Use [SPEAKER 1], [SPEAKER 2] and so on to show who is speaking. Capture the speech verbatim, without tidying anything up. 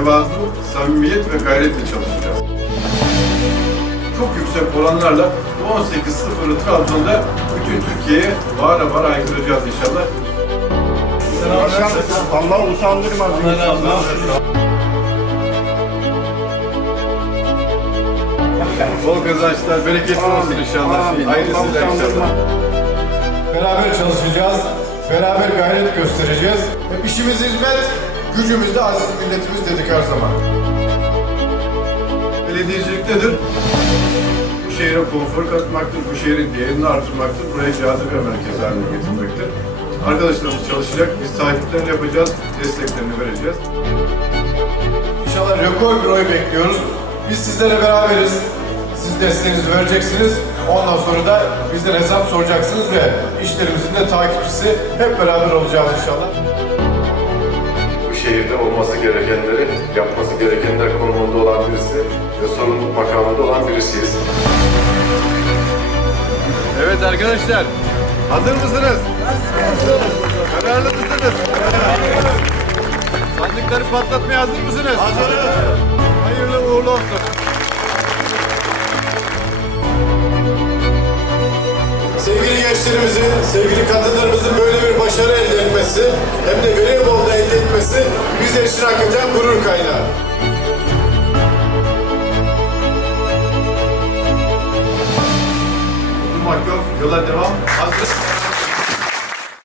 [SPEAKER 1] tevazu, samimiyet ve gayretle çalışacağız. Çok yüksek oranlarla on sekiz sıfırı Trabzon'da bütün Türkiye'ye bağıra bağıra haykıracağız inşallah.
[SPEAKER 2] Allah utandırmaz inşallah.
[SPEAKER 1] Bol kazançlar, bereketli olsun inşallah. Hayırlısıyla inşallah.
[SPEAKER 3] Beraber çalışacağız, beraber gayret göstereceğiz. Hep işimiz hizmet, gücümüz de aziz milletimiz dedik her zaman.
[SPEAKER 1] Belediyecilik nedir? Bu şehre konfor katmaktır, bu şehrin değerini artırmaktır, buraya cazibe merkezi haline getirmektir. Arkadaşlarımız çalışacak, biz takiplerini yapacağız, desteklerini vereceğiz.
[SPEAKER 3] İnşallah rekor bir oy bekliyoruz. Biz sizlere beraberiz. Siz desteğinizi vereceksiniz. Ondan sonra da bizden hesap soracaksınız ve işlerimizin de takipçisi hep beraber olacağız inşallah.
[SPEAKER 4] Bu şehirde olması gerekenleri, yapması gerekenler konumunda olan birisi ve sorumluluk makamında olan birisiyiz.
[SPEAKER 1] Evet arkadaşlar, hazır mısınız? Hazırız. Kararlı mısınız? Sandıkları patlatmaya hazır mısınız? Hazırız. Hayırlı uğurlu olsun.
[SPEAKER 3] Sevgili gençlerimizin, sevgili kadınlarımızın böyle bir başarı elde etmesi, hem de voleybolda elde etmesi bizler için hakikaten gurur kaynağı.
[SPEAKER 1] Durmak yok, yola devam. Hazır.